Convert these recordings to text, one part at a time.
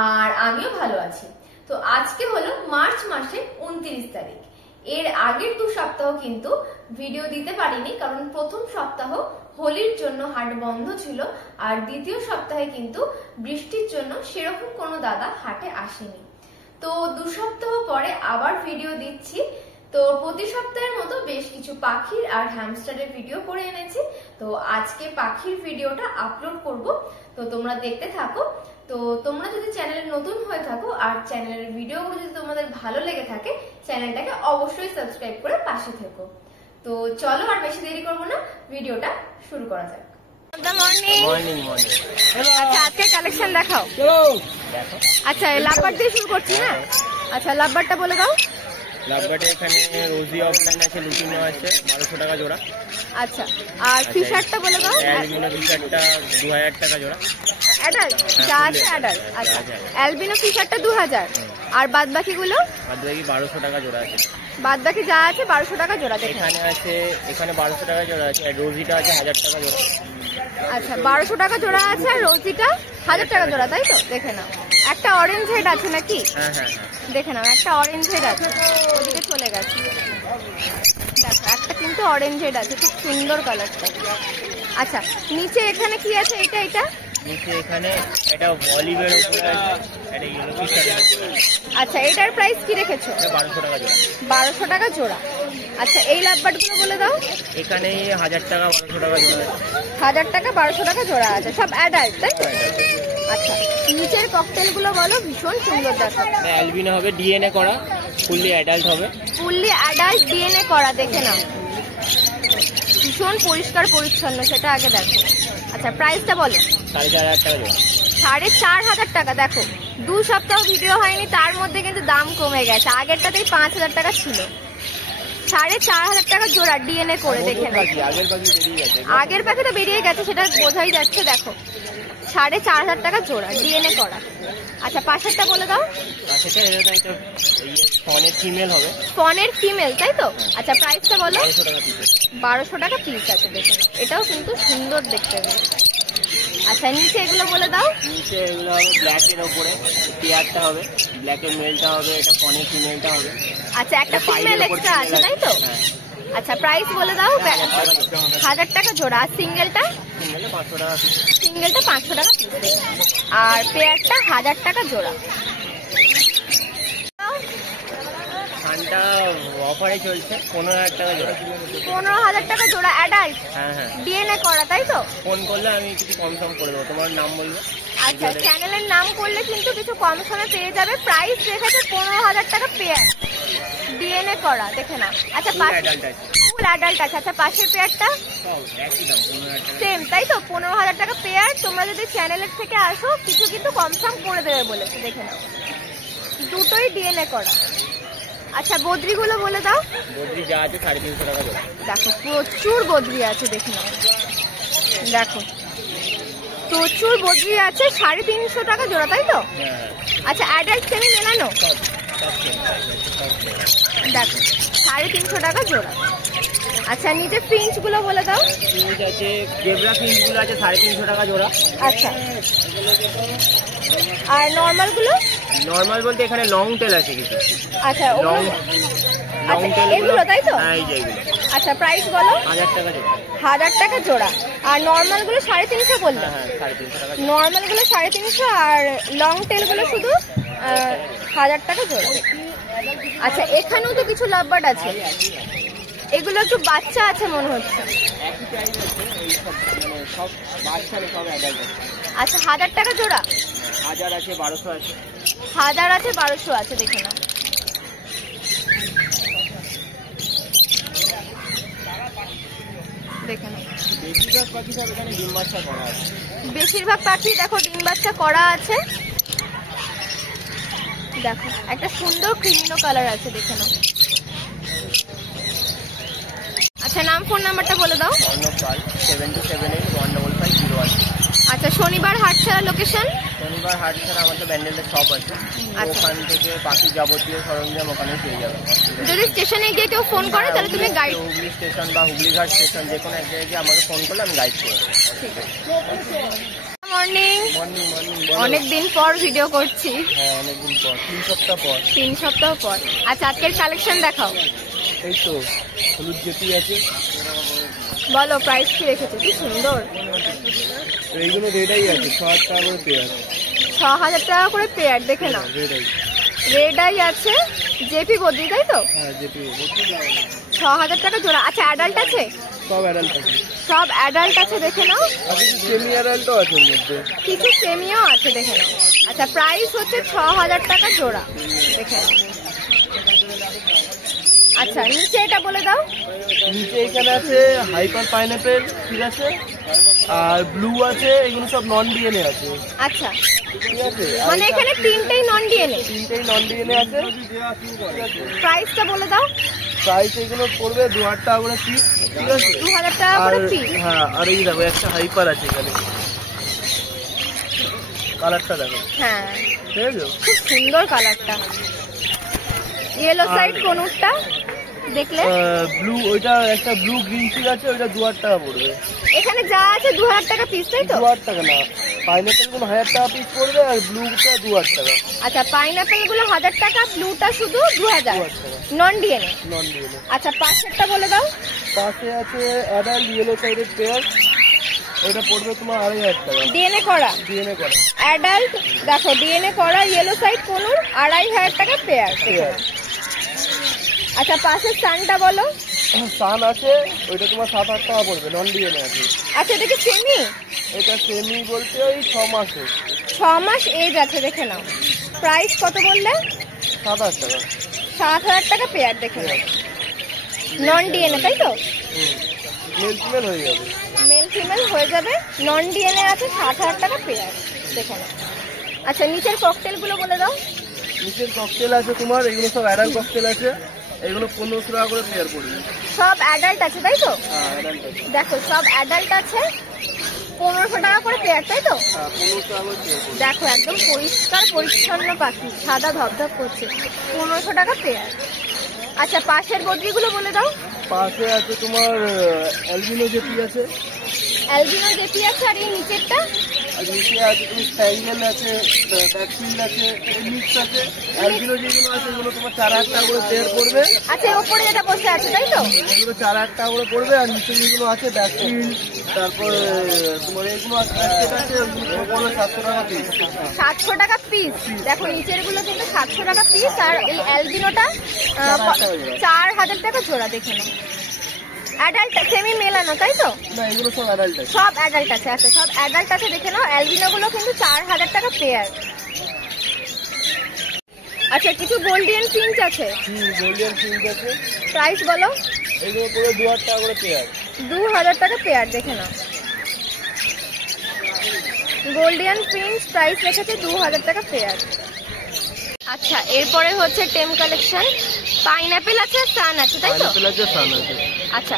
আর আমিও ভালো আছি। তো আজকে হলো মার্চ মাসের 29 তারিখ। এর আগের 2 সপ্তাহ কিন্তু ভিডিও দিতে পারিনি, কারণ প্রথম সপ্তাহ হোলির জন্য হাট বন্ধ ছিল, আর দ্বিতীয় সপ্তাহে কিন্তু বৃষ্টির জন্য সেরকম কোনো দাদা হাটে আসেনি। তো 2 সপ্তাহ পরে আবার ভিডিও দিচ্ছি। তো প্রতি সপ্তাহের মতো বেশ কিছু পাখির আর হ্যামস্টারের ভিডিও করে এনেছি। তো আজকে পাখির ভিডিওটা আপলোড করব, তো তোমরা দেখতে থাকো। তো তোমরা যদি চ্যানেলে নতুন হয়ে থাকো আর চ্যানেলের ভিডিওগুলো যদি তোমাদের ভালো লেগে থাকে, চ্যানেলটাকে অবশ্যই সাবস্ক্রাইব করে পাশে থেকো। তো চলো আর বেশি দেরি করবো না, ভিডিওটা শুরু করা যাক। আচ্ছা, আজকে কালেকশন দেখাও। আচ্ছা, লাভবার দিয়ে শুরু করছি। হ্যাঁ, আচ্ছা লাভবারটা বলে দাও। লাভবার্ডে এখানে রোজি অফলাইন আছে, লুটিনো আছে, 1200 টাকা জোড়া। আচ্ছা, আর ফিশারটা বলে দাও। অ্যালবিনো ফিশারটা 2000 টাকা জোড়া। অ্যাডাল্ট যা আছে অ্যাডাল্ট। আচ্ছা, অ্যালবিনো ফিশারটা 2000, আর বাদ বাকিগুলো? বাদ বাকি 1200 টাকা জোড়া আছে। বাদ বাকি যা আছে 1200 টাকা জোড়া। এখানে আছে, এখানে 1200 টাকা জোড়া আছে, আর রোজিটা আছে 1000 টাকা জোড়া। আচ্ছা, 1200 টাকা জোড়া আছে, আর রোজিটা 1000 টাকা জোড়া, তাই তো? দেখে নাও, একটা অরেঞ্জ হেড আছে নাকি? হ্যাঁ হ্যাঁ, দেখে নাও, একটা অরেঞ্জ হেড আছে, ওদিকে চলে গেছে। দেখো, একটা কিন্তু অরেঞ্জ হেড আছে, খুব সুন্দর কালারটা। আচ্ছা, নিচে এখানে কি আছে? এটা নিচে এখানে এটা অলিভের উপরে আছে, এটা ইয়েলো ফিশার। আচ্ছা, এটার প্রাইস কি রেখেছো? 1200 টাকা জোড়া। 1200 টাকা জোড়া। আচ্ছা, এই লাভবার্ড গুলো বলে দাও। এখানে 1000 টাকা 1200 টাকা জোড়া। 1000 টাকা 1200 টাকা জোড়া আছে, সব অ্যাডাল্ট, তাই তো? আচ্ছা, নিচের ককটেল গুলো বলো, ভীষণ সুন্দর দেখো। অ্যালবিনো হবে, ডিএনএ করা, ফুললি অ্যাডাল্ট হবে। ফুললি অ্যাডাল্ট ডিএনএ করা, দেখে নাও, ভীষণ পরিষ্কার পরিচ্ছন্ন, সেটা আগে দেখো। আচ্ছা, প্রাইসটা বলো। 4500 টাকা জোড়া। 4500 টাকা। দেখো, 2 সপ্তাহ ভিডিও হয়নি, তার মধ্যে কিন্তু দাম কমে গেছে। আগেরটাতেই 5000 টাকা ছিল, 4500 টাকা জোড়া ডিএনএ করে, দেখে নাও। আগের প্যাকেটে বেরিয়ে গেছে, সেটা বোঝাই যাচ্ছে। দেখো, 4500 টাকা জোড়া ডিএনএ করা। আচ্ছা, পাশেরটা বলে দাও। ফনের ফিমেল হবে। ফনের ফিমেল, তাই তো? আচ্ছা, প্রাইসটা বলো। 1200 টাকা পিস আছে, দেখে নাও, এটাও কিন্তু সুন্দর দেখতে। আচ্ছা, নিচে এগুলো বলে দাও। নিচে এগুলো হবে ব্ল্যাকের উপরে, পেয়ারটা হবে, ব্ল্যাকের মেলটা হবে, এটা ফনের ফিমেলটা হবে। আচ্ছা, একটা ফিমেল এক্সট্রা আছে, তাই তো? আচ্ছা, প্রাইস বলে দাও। 1000 টাকা জোড়া। আর সিঙ্গেলটা? সিঙ্গেলটা 500 টাকা পিস। সিঙ্গেলটা 500 টাকা পিস, আর পেয়ারটা 1000 টাকা জোড়া। ফানটা অফারে চলছে, 15000 টাকা জোড়া। 15000 টাকা জোড়া অ্যাডাল্ট। হ্যাঁ হ্যাঁ, ডিএনএ করা, তাই তো? ফোন করলে আমি কিছু কম সম করে দেবো। তোমার নাম বলবো। আচ্ছা, চ্যানেলের নাম করলে কিন্তু কিছু কম সমে পেয়ে যাবে। প্রাইস রেখেছে 15000 টাকা পেয়ার, ডিএনএ করা, দেখে না। আচ্ছা, ফুল অ্যাডাল্ট আছে। আচ্ছা, পাশের পেয়ারটা সেম, তাই তো? 15000 টাকা পেয়ার। তোমরা যদি চ্যানেলের থেকে আসো, কিছু কিন্তু কম সম করে দেবে বলেছে, দেখে নাও, দুটোই ডিএনএ করা। আচ্ছা, বদ্রিগুলো বলে দাও। বদ্রি যা আছে 350 টাকা জোড়া। দেখো, প্রচুর বদ্রি আছে, দেখে নাও। দেখো, প্রচুর বদ্রি আছে, 350 টাকা জোড়া, তাই তো? আচ্ছা, অ্যাডাল্ট সেমি মেলানো, দেখো 350 টাকা জোড়া। আচ্ছা, নিচে ফিঞ্চ গুলো বলে দাও। ফিঞ্চ আছে, জেব্রা ফিঞ্চ গুলো আছে 350 টাকা জোড়া। আচ্ছা, আর নরমাল গুলো? নরমাল বলতে এখানে লং টেল আছে কিছু। আচ্ছা, লং টেল এগুলো, তাই তো? হ্যাঁ, এই যে এগুলো। আচ্ছা, প্রাইস বলো। 1000 টাকা জোড়া। 1000 টাকা জোড়া। আর নরমাল গুলো 350 বললে? হ্যাঁ, 350 টাকা। নরমাল গুলো 350, আর লং টেল গুলো শুধু 1000 টাকা জোড়া। আচ্ছা, এখানেও তো কিছু লাভবার্ড আছে, এগুলো একটু বাচ্চা আছে মনে হচ্ছে। আচ্ছা, 1000 টাকা জোড়া। 1000 আছে, 1200 আছে। 1000 আছে, 1200 আছে, দেখে নাও। দেখে নাও, বেশিরভাগ পাখি সব এখানে ডিম বাচ্চা করা আছে। বেশিরভাগ পাখি দেখো ডিম বাচ্চা করা আছে। দেখো, একটা সুন্দর ক্রিমিনো কালার আছে, দেখে নাও। আচ্ছা, নাম ফোন নাম্বারটা বলে দাও। 72781550 আছে। আচ্ছা, শনিবার হাট ছাড়া লোকেশন? শনিবার হাট ছাড়া আমাদের ব্যান্ডেলের শপ আছে, ওখান থেকে পাখি যাবতীয় সরঞ্জাম ওখানে পেয়ে যাবে। যদি স্টেশনে গিয়ে কেউ ফোন করে তাহলে তুমি গাইড, হুগলি স্টেশন বা হুগলিঘাট স্টেশন যে কোনো এক জায়গায় গিয়ে আমাকে ফোন করলে আমি গাইড করে দেবো। মর্নিং। মর্নিং অনেক দিন পর ভিডিও করছি। হ্যাঁ অনেকদিন পর, 3 সপ্তাহ পর। 3 সপ্তাহ পর। আচ্ছা আজকের কালেকশন দেখাও। এই তো হলুদ জেপি আছে। বলো প্রাইস কি রেখেছো? কি সুন্দর। এইগুলো রেডাই আছে, 6,000 টাকা করে পেয়ার। 6,000 টাকা করে পেয়ার, দেখে নাও। রেডাই রেড আই আছে, জেপি বদ্রি, তাই তো? হ্যাঁ জেপি 6,000 টাকা জোড়া। আচ্ছা অ্যাডাল্ট আছে? সব অ্যাডাল্ট আছে। সব অ্যাডাল্ট আছে, দেখে নাও। আর কিছু সেমি অ্যাডাল্টও আছে ওর মধ্যে। কিছু সেমিও আছে, দেখে নাও। আচ্ছা প্রাইস হচ্ছে 6,000 টাকা জোড়া, দেখে নাও। আচ্ছা নিচে এটা বলে দাও। নিচে এখানে আছে হাইপার পাইনাপেল, ঠিক আছে, আর ব্লু আছে। এগুলো সব নন ডিএনএ আছে। আচ্ছা ঠিক আছে, মানে এখানে তিনটেই নন ডিএনএ। তিনটেই নন ডিএনএ আছে। প্রাইসটা বলে দাও। প্রাইস এগুলো পড়বে 2,000 টাকা করে পিস, ঠিক আছে। 2,000 টাকা আর করে পিস। হ্যাঁ, আর এই দেখো একটা হাইপার আছে এখানে, কালারটা দেখো। হ্যাঁ ঠিক আছে, খুব সুন্দর কালারটা। ইয়েলো সাইড কোনটা দেখলে? ব্লু, ওইটা একটা ব্লু গ্রিন চিক আছে, ওইটা 2,000 টাকা পড়বে। এখানে যা আছে 2,000 টাকা পিস, তাই তো? 2,000 টাকা না, পাইনাপেল গুলো 1,000 টাকা পিস পড়বে, আর ব্লুটা 2,000 টাকা। আচ্ছা পাইনাপেল গুলো 1,000 টাকা, ব্লুটা শুধু 2,000 2,000 টাকা নন ডিএনএ। Non DNA. আচ্ছা পাশেরটা বলে দাও। পাশে আছে অ্যাডাল্ট ইয়েলো সাইডের পেয়ার, ওইটা পড়বে তোমার 2,500 টাকা। ডিএনএ করা ডিএনএ করা অ্যাডাল্ট, দেখো ডিএনএ করা ইয়েলো সাইড কোনুর 2,500 টাকা পেয়ার। পেয়ার। আচ্ছা পাশের সানটা বলো। সান আছে, ওইটা তোমার 7,000 টাকা পড়বে, নন ডিএনএ আছে। আচ্ছা এটা কি সেমি? এটা সেমি বলতে ওই 6 মাসের। 6 মাস এজ আছে, দেখে নাও। প্রাইস কত বললে? 7,000 টাকা। 7,000 টাকা পেয়ার, দেখে নাও। নন ডিএনএ, তাই তো? মেল ফিমেল হয়ে যাবে। মেল ফিমেল হয়ে যাবে, নন ডিএনএ আছে, 7,000 টাকা পেয়ার, দেখে নাও। আচ্ছা নিচের ককটেল গুলো বলে দাও। নিচের ককটেল আছে তোমার, এগুলো সব অ্যাডাল্ট ককটেল আছে। এগুলো 1500 টাকা করে পেয়ার পড়বে। সব অ্যাডাল্ট আছে, তাই তো? হ্যাঁ অ্যাডাল্ট আছে। দেখো সব অ্যাডাল্ট আছে, 1,500 টাকা করে পেয়ার, তাই তো? হ্যাঁ 1500 টাকা করে পেয়ার পড়বে। দেখো একদম পরিষ্কার পরিচ্ছন্ন পাখি, সাদা ধপধপ করছে, 1,500 টাকা পেয়ার। আচ্ছা পাশের বদ্রিগুলো বলে দাও। পাশে আছে তোমার অ্যালবিনো জেপি আছে। অ্যালবিনো জেপি আছে, আর এই নিচেরটা? আর নিচে আছে তুমি স্প্যাঙ্গেল আছে, ব্যাকফিল্ড আছে, মিক্স আছে। অ্যালবিনো যেগুলো আছে এগুলো তোমার 4,000 টাকা করে পেয়ার পড়বে। আচ্ছা ওপরে যেটা বসে আছে, তাই তো? এগুলো 4,000 টাকা করে পড়বে। আর নিচে যেগুলো আছে ব্যাকফিল্ড, তারপরে তোমার এগুলো আছে, ওগুলো পড়বে 700 টাকা পিস। 700 টাকা পিস। দেখো নিচের গুলো কিন্তু 700 টাকা পিস, আর এই অ্যালবিনোটা 4,000 টাকা জোড়া, দেখে নাও। অ্যাডাল্ট সেমি মেলানো, তাই তো? না এগুলো সব অ্যাডাল্ট আছে। সব অ্যাডাল্ট আছে। আচ্ছা সব অ্যাডাল্ট আছে, দেখে নাও। অ্যালবিনো গুলো কিন্তু 4,000 টাকা পেয়ার। আচ্ছা কিছু গোল্ডিয়ান ফিঞ্চ আছে। গোল্ডিয়ান ফিঞ্চ আছে। প্রাইস বলো। এগুলো পড়বে 2,000 টাকা করে পেয়ার। 2,000 টাকা পেয়ার, দেখে নাও। গোল্ডিয়ান ফিঞ্চ প্রাইস রেখেছে 2,000 টাকা পেয়ার। আচ্ছা এরপরে হচ্ছে টেম কালেকশন। পাইনাপেল আছে, সান আছে, তাই তো? পাইনাপেল আছে, সান আছে। আচ্ছা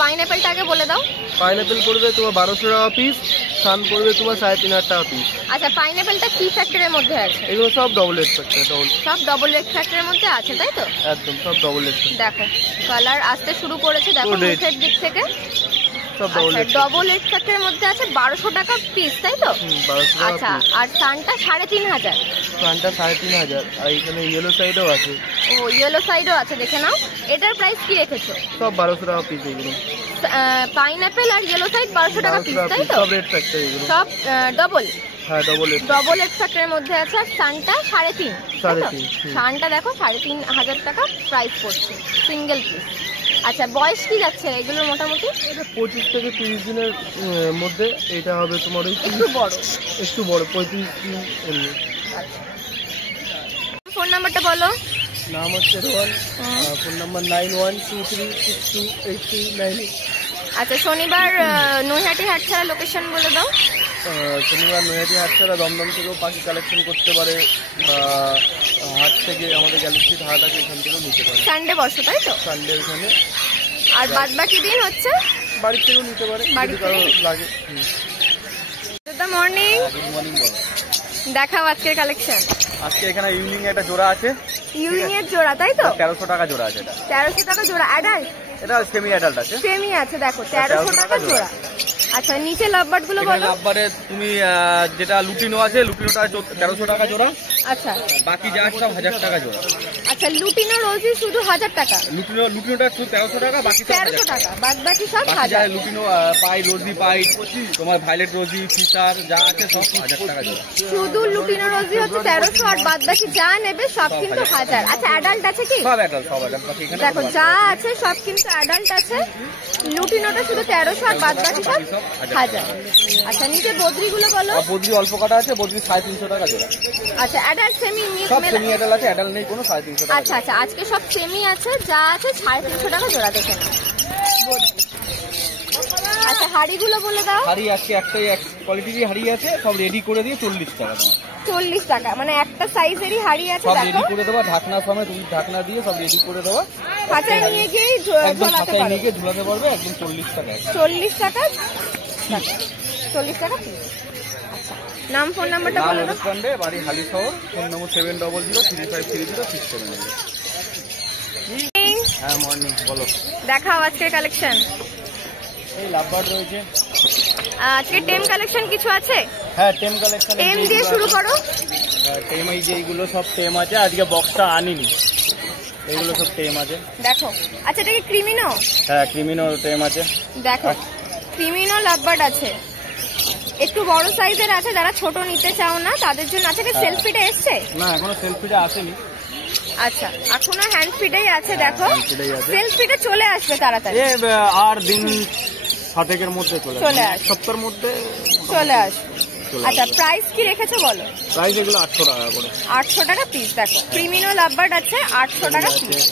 পাইনাপেলটা আগে বলে দাও। পাইনাপেল পড়বে তোমার 1,200 টাকা পিস, সান পড়বে তোমার 3,500 টাকা পিস। আচ্ছা পাইনাপেলটা কি ফ্যাক্টরের মধ্যে আছে? এগুলো সব ডবল এক্স ফ্যাক্টর। সব ডবল এগ ফ্যাক্টরের মধ্যে আছে, তাই তো? একদম সব ডবল এক্স। দেখো কালার আসতে শুরু করেছে, দেখো মুখের দিক থেকে। সব ডবল এক্স। ডবল এগ ফ্যাক্টরের মধ্যে আছে, 1,200 টাকা পিস, তাই তো? 1,200 টাকা আচ্ছা পিস। আর সানটা 3,500। সানটা 3,500। আর এখানে ইয়েলো সাইডও আছে। ও ইয়েলো সাইডও আছে, দেখে নাও। এটার প্রাইস কি রেখেছো? সব 1,200 টাকা পিস এগুলো। পাইনাপেল আর ইয়েলো সাইড 1,200 টাকা পিস, তাই তো? সব রেড ফ্যাক্টর এগুলো। সব ডবল। হ্যাঁ ডবল এক্স। ডবল এগ ফ্যাক্টরের মধ্যে আছে, আর সানটা 3,500। 3,500। সানটা দেখো 3,500 টাকা প্রাইস পড়ছে, সিঙ্গেল পিস। আচ্ছা বয়স কি যাচ্ছে এগুলোর মোটামুটি? এটা 25 থেকে 30 দিনের মধ্যে। এটা হবে তোমার ওই একটু বড়। একটু বড় 35 দিন এমনি। ফোন নাম্বারটা বলো। নাম হচ্ছে রোহন, ফোন নাম্বার 9123628298। আচ্ছা শনিবার নৈহাটি হাটছাড়া লোকেশন বলে দাও। শনিবার নৈহাটি হাটছাড়া দমদম থেকেও পাখি কালেকশন করতে পারে, বা হাট থেকে আমাদের গ্যালাক্সি হাট আছে, এখান থেকেও নিতে পারে। সানডে বসো, তাই তো? সানডে এখানে। আর বাদ বাকি দিন হচ্ছে বাড়ির থেকেও নিতে পারে যদি কারো লাগে। Good morning. গুড মর্নিং বলো। দেখাও আজকের কালেকশন। আজকে এখানে ইউনিং একটা জোড়া আছে। ইউনিং এর জোড়া, তাই তো? 1,300 টাকা জোড়া আছে। এটা 1,300 টাকা জোড়া। অ্যাডাল্ট? এটা সেমি অ্যাডাল্ট আছে। সেমি আছে, দেখো 1,300 টাকা জোড়া। আচ্ছা নিচে লাভবার্ড গুলো বলো। লাভবারে তুমি যেটা লুটিনো আছে, লুটিনোটা 1300 টাকা জোড়া। আচ্ছা বাকি যা আছে সব 1000 টাকা জোড়া। আচ্ছা লুটিনো রোজি শুধু 1000 টাকা। লুটিনোটা শুধু 1300 টাকা, বাকি 1300 টাকা, বাদ বাকি সব 1000। লুটিনো পাই, রোজি পাই, তোমার ভাইলেট রোজি, ফিশার যা আছে সব 1000 টাকা জোড়া। শুধু লুটিনো রোজি হচ্ছে 1300 আর বাদ বাকি যা নেবে সব কিন্তু 1000। আচ্ছা অ্যাডাল্ট আছে কি? সব অ্যাডাল্ট, সব অ্যাডাল্ট। বাকি এখানে দেখো যা আছে সব কিন্তু অ্যাডাল্ট আছে। লুটিনোটা শুধু 1300 আর বাদ বাকি সব 1000। আচ্ছা নিচে বদ্রিগুলো বলো। বদ্রি অল্প কাটা আছে, বদ্রি 350 টাকা জোড়া। আচ্ছা অ্যাডাল্ট সেমি সব সেমি অ্যাডাল্ট আছে, অ্যাডাল্ট নেই কোনো, 350 টাকা। আচ্ছা আচ্ছা আজকে সব সেমি আছে, যা আছে 350 টাকা জোড়া দেখে নাও। আচ্ছা হাড়িগুলো বলে দাও। হাড়ি আজকে একটাই এক কোয়ালিটিরই হাড়ি আছে, সব রেডি করে দিয়ে 40 টাকা তোমার। 40 টাকা মানে একটা সাইজেরই হাড়ি আছে। সব দেখো রেডি করে দেবা, ঢাকনার সময় তুমি ঢাকনা দিয়ে সব রেডি করে দেবা। খাঁচায় নিয়ে গিয়ে একদম ঝোলাতে খাঁচায় পারো। নিয়ে গিয়ে ঝুলাতে পারবে, একদম 40 টাকা। 40 টাকা, 40 টাকা পিস। আচ্ছা নাম ফোন নাম্বারটা বলে দাও। পান্ডে, বাড়ি হালি শহর, ফোন নম্বর 7003530679। হ্যাঁ মর্নিং, বলো। দেখাও আজকের কালেকশন। এই লাভবার্ড রয়েছে আজকে টেম কালেকশন কিছু আছে? হ্যাঁ টেম কালেকশন। টেম দিয়ে শুরু করো। টেম এই যে এইগুলো সব টেম আছে, আজকে বক্সটা আনিনি, এইগুলো সব টেম আছে। দেখো আচ্ছা এটা কি ক্রিমিনো? হ্যাঁ ক্রিমিনো টেম আছে। দেখো ক্রিমিনো লাভবার্ড আছে, একটু বড় সাইজের আছে, যারা ছোট নিতে চাও না তাদের জন্য আছে। সেলফিটা এসছে না, এখনো সেলফিটা আসেনি। আচ্ছা এখনো হ্যান্ড ফিডেই আছে। দেখো সেলফিটা চলে আসবে তাড়াতাড়ি, আর দিন 7-এর মধ্যে চলে আসবে, সপ্তাহের মধ্যে চলে আসবে। আচ্ছা প্রাইস কি রেখেছো বলো? প্রাইস এগুলো 800 টাকা করে। 800 টাকা পিস। দেখো ক্রিমিনো লাভবার্ড আছে 800 টাকা পিস।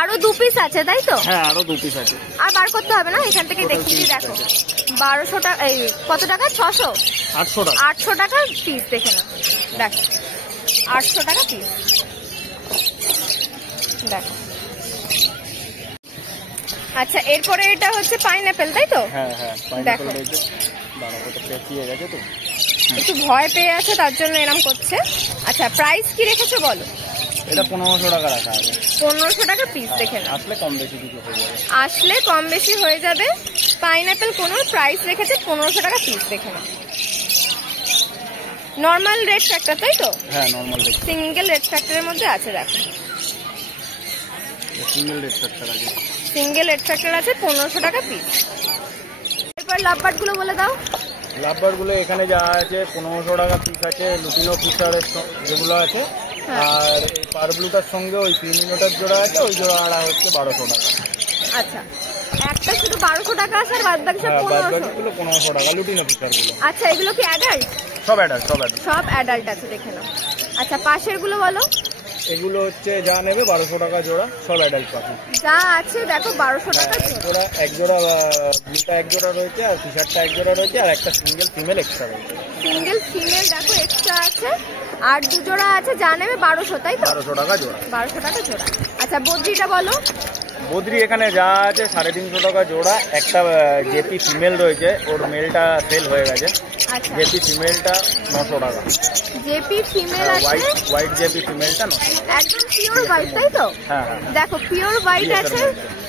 আরো 2 পিস আছে তাই তো? হ্যাঁ আরো 2 পিস আছে। আর বার করতে হবে না, এখান থেকে দেখিয়ে দেখো। 1200 টাকা, এই কত টাকা? 600, 800 টাকা। 800 টাকা পিস দেখে নাও। দেখো 800 টাকা পিস। দেখো আচ্ছা এরপরে এটা হচ্ছে পাইনাপেল তাই তো? হ্যাঁ হ্যাঁ পাইনাপেল রয়েছে। দাঁড়াও পেয়ে গেছে তো, একটু ভয় পেয়ে আছে তার জন্য এরকম করছে। আচ্ছা প্রাইস কি রেখেছো বলো? এটা 1500 টাকা রাখা আছে। 1500 টাকা পিস দেখে নাও। আসলে কম বেশি কিছু হয়ে যাবে। আসলে কম বেশি হয়ে যাবে। পাইনাপেল কোনো প্রাইস রেখেছে 1500 টাকা পিস দেখে নাও। নর্মাল রেড ফ্যাক্টর তাই তো? হ্যাঁ নরমাল রেট, সিঙ্গেল রেড ফ্যাক্টরের মধ্যে আছে। দেখো সিঙ্গেল রেট ফ্যাক্টর আছে। সিঙ্গেল রেড ফ্যাক্টর আছে 1500 টাকা পিস। এরপর লাভবার্ড গুলো বলে দাও। লাভবার্ড গুলো এখানে যা আছে 1500 টাকা পিস আছে, লুটিনো ফিশারের যেগুলো আছে। আর এই পারব্লুটার সঙ্গে ওই ক্রিমিনোটার জোড়া আছে, ওই জোড়া আড়া হচ্ছে 1200 টাকা। আচ্ছা একটা শুধু 1200 টাকা আছে আর বাদ বাকি সব 1500 টাকা লুটিনো ফিশার গুলো। আচ্ছা এগুলো কি অ্যাডাল্ট? সব অ্যাডাল্ট, সব অ্যাডাল্ট। সব অ্যাডাল্ট আছে দেখে নাও। আচ্ছা পাশের গুলো বলো। এগুলো হচ্ছে যা নেবে 1200 টাকা জোড়া, সব অ্যাডাল্ট পাখি যা আছে দেখো 1200 টাকা জোড়া। এক জোড়া ব্লুটা এক জোড়া রয়েছে, আর ফিশারটা এক জোড়া রয়েছে, আর একটা সিঙ্গেল ফিমেল এক্সট্রা রয়েছে। সিঙ্গেল ফিমেল দেখো এক্সট্রা আছে, আর 2 জোড়া আছে, যা নেবে 1200 তাই তো? 1200 টাকা জোড়া। 1200 টাকা জোড়া। আচ্ছা বদ্রিটা বলো। বদ্রি এখানে যা আছে 350 টাকা জোড়া। একটা জেপি ফিমেল রয়েছে, ওর মেলটা সেল হয়ে গেছে। আচ্ছা জেপি ফিমেলটা 900 টাকা। জেপি ফিমেল আছে, হোয়াইট জেপি ফিমেলটা 900 টাকা। একদম পিওর হোয়াইট তাই তো? হ্যাঁ হ্যাঁ দেখো পিওর হোয়াইট আছে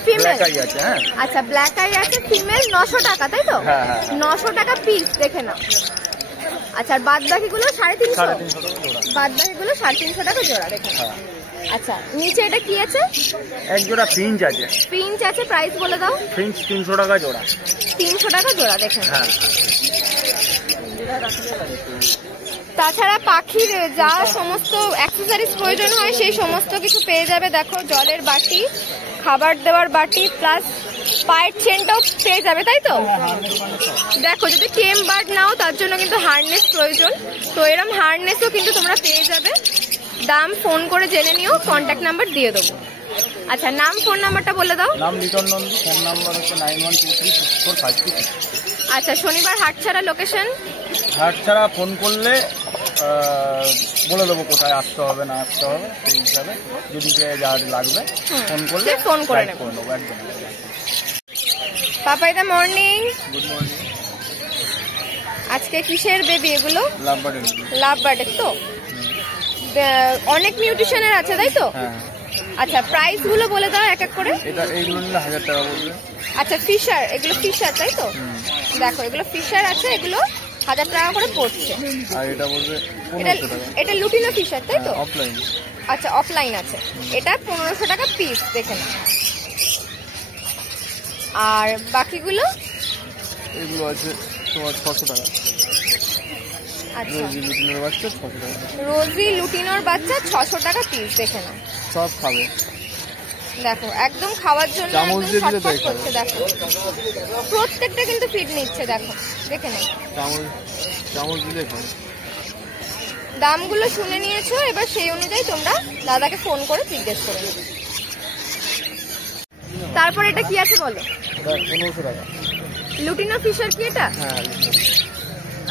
ফিমেল। ব্ল্যাক আই আছে। হ্যাঁ আচ্ছা ব্ল্যাক আই আছে ফিমেল 900 টাকা তাই তো? হ্যাঁ হ্যাঁ 900 টাকা পিস দেখে নাও। আচ্ছা আর বাদ বাকি গুলো 350? 350 টাকা জোড়া। বাদ বাকি গুলো 350 টাকা জোড়া দেখে নাও। আচ্ছা নিচে এটা কি আছে? এক জোড়া ফিঞ্চ আছে। ফিঞ্চ আছে, প্রাইস বলে দাও। ফিঞ্চ 300 টাকা জোড়া। 300 টাকা জোড়া দেখে নাও। হ্যাঁ তাছাড়া পাখির যা সমস্ত অ্যাক্সেসরিজ প্রয়োজন হয় সেই সমস্ত কিছু পেয়ে যাবে। দেখো জলের বাটি, খাবার দেওয়ার বাটি, প্লাস পায়ের চেনটাও পেয়ে যাবে তাই তো? দেখো যদি টেম বার্ড নাও তার জন্য কিন্তু হারনেস প্রয়োজন, তো এরকম হারনেসও কিন্তু তোমরা পেয়ে যাবে। দাম ফোন করে জেনে নিও, কন্ট্যাক্ট নাম্বার দিয়ে দেবো। আচ্ছা নাম ফোন নাম্বারটা বলে দাও। নাম লিটন নন্দী, ফোন নাম্বার হচ্ছে 91236452। আচ্ছা শনিবার হাট ছাড়া লোকেশন? হাট ছাড়া ফোন করলে বলে দেবো কোথায় আসতে হবে না আসতে হবে, সেই হিসাবে যদি যা লাগবে ফোন করলে ফোন করে নেবো একদম। পাপাইদা মর্নিং। Good morning. আজকে কিসের বেবি এগুলো? লাভ বার্ডের তো অনেক নিউট্রিশনের আছে তাই তো? হ্যাঁ। আচ্ছা প্রাইস গুলো বলে দাও এক এক করে। এটা এইগুলো নিলে 1000 টাকা পড়বে। আচ্ছা ফিশার, এগুলো ফিশার তাই তো? দেখো এগুলো ফিশার আছে, এগুলো 1000 টাকা করে পড়ছে। আর এটা বলবে এটা 1500 টাকা। এটা লুটিনো ফিশার তাই তো? অফলাইন। আচ্ছা অফলাইন আছে, এটা 1500 টাকা পিস, দেখে না। আর বাকিগুলো এগুলো আছে তোমার 600 টাকা। আচ্ছা রোজি লুটিনোর বাচ্চা 600 টাকা। রোজি লুটিনোর বাচ্চা 600 টাকা পিস, দেখে না। সব খাবে। দেখো একদম খাওয়ার জন্য চামচ একদম দিয়ে দিলে ছটফট তাই খাবে। করছে, দেখো প্রত্যেকটা কিন্তু ফিট নিচ্ছে, দেখো দেখে না। চামচ দিলে খাবে। দামগুলো শুনে নিয়েছো, এবার সেই অনুযায়ী তোমরা দাদাকে ফোন করে জিজ্ঞেস করে নেবে। তারপর এটা কি আছে বলো? এটা 1500 টাকা। লুটিনো ফিশার কি এটা? হ্যাঁ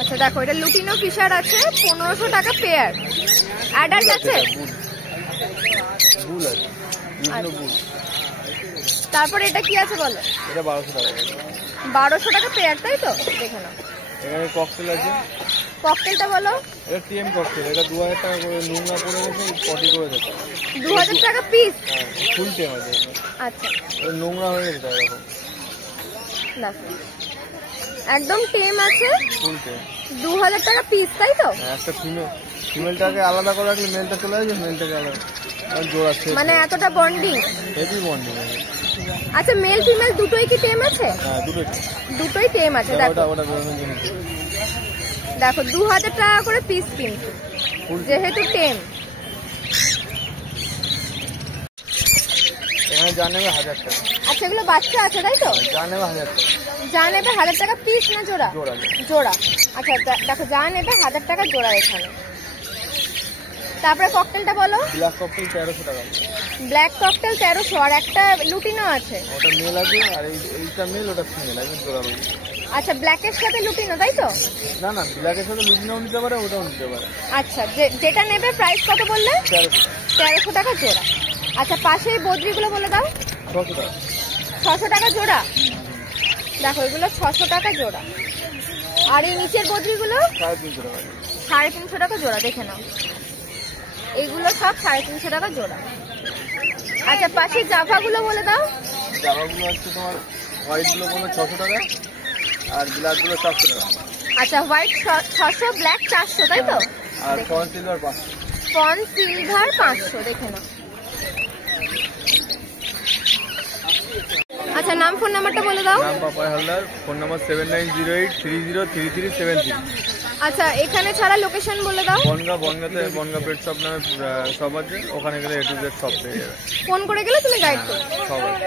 আচ্ছা দেখো এটা লুটিনো ফিশার আছে 1500 টাকা পেয়ার। অ্যাডাল্ট আছে? বুল আছে, লুটিনো বুল। তারপর এটা কি আছে বলো? এটা 1200 টাকা। 1200 টাকা পেয়ার তাই তো? দেখে নাও। এখানে ককটেল আছে। ককটেলটা বলো? এটা টিএম ককটেল। এটা 2000 টাকা করে, নোংরা পড়ে গেছে পটি করে দেবে। 2000 টাকা পিস? হ্যাঁ ফুল টিএম আছে। আচ্ছা এটা নোংরা হয়ে গেছে এরকম। দেখো একদম টেম আছে, ফুল টিএম। 2000 টাকা পিস তাই তো? একটা ফিমেলটাকে আলাদা করে রাখলে মেলটা চলে আসবে, মেলটাকে আলাদা জোড়া সেট। মানে এতটা বন্ডিং? Heavy bonding. আচ্ছা মেল ফিমেল দুটোই কি টেম আছে? হ্যাঁ দুটোই টেম আছে। দেখো ওটা বেরোনোর জন্য। দেখো 2000 টাকা করে পিস কিন্তু, যেহেতু টেম। এখানে যা নেবে 1000 টাকা। আচ্ছা এগুলো বাচ্চা আছে তাই তো? যা নেবে 1000 টাকা। যা নেবে 1000 টাকা পিস না জোড়া? জোড়া। জোড়া। আচ্ছা দেখো যা নেবে 1000 টাকা জোড়া এখানে। তারপরে ককটেলটা বলো? ব্ল্যাক ককটেল 1300 টাকা। Black cocktail 1300। আর একটা লুটিনো আছে? ওটা মেল আছে, আর এইটা মেল, ওটা ফিমেল। একদম জোড়া রয়েছে। আচ্ছা ব্ল্যাকের সাথে লুটিনো তাই তো? না ব্ল্যাকের সাথে লুটিনাও নিতে পারে, ওটাও নিতে পারে। আচ্ছা যেটা নেবে প্রাইস কত বললে? 1300 টাকা জোড়া। আচ্ছা পাশে এই বদ্রিগুলো বলে দাও। 600 টাকা। 600 টাকা জোড়া। দেখো এগুলো 600 টাকা জোড়া। আর এই নিচের বদ্রিগুলো 350 টাকা। 350 টাকা জোড়া, দেখে নাও। এইগুলো সব 350 টাকা জোড়া। আচ্ছা পাশে জাভাগুলো বলে দাও। জামাগুলো হচ্ছে তোমার হোয়াইটগুলো কোনো 600 টাকা, আর ব্ল্যাকগুলো 400 টাকা। আচ্ছা হোয়াইট 600, ব্ল্যাক 400 তাই তো? আর ফন সিলভার 500। ফন সিলভার 500, দেখে নাও। আচ্ছা নাম ফোন নাম্বারটা বলে দাও। নাম পাপাই হালদার, ফোন নাম্বার 7908303373। আচ্ছা এখানে ছাড়া লোকেশন বলে দাও। বনগাঁতে বনগাঁ পেট শপ নামে শপ আছে, ওখানে গেলে A to Z সব পেয়ে যাবে। ফোন করে গেলে তুমি গাইড করো। সব আছে।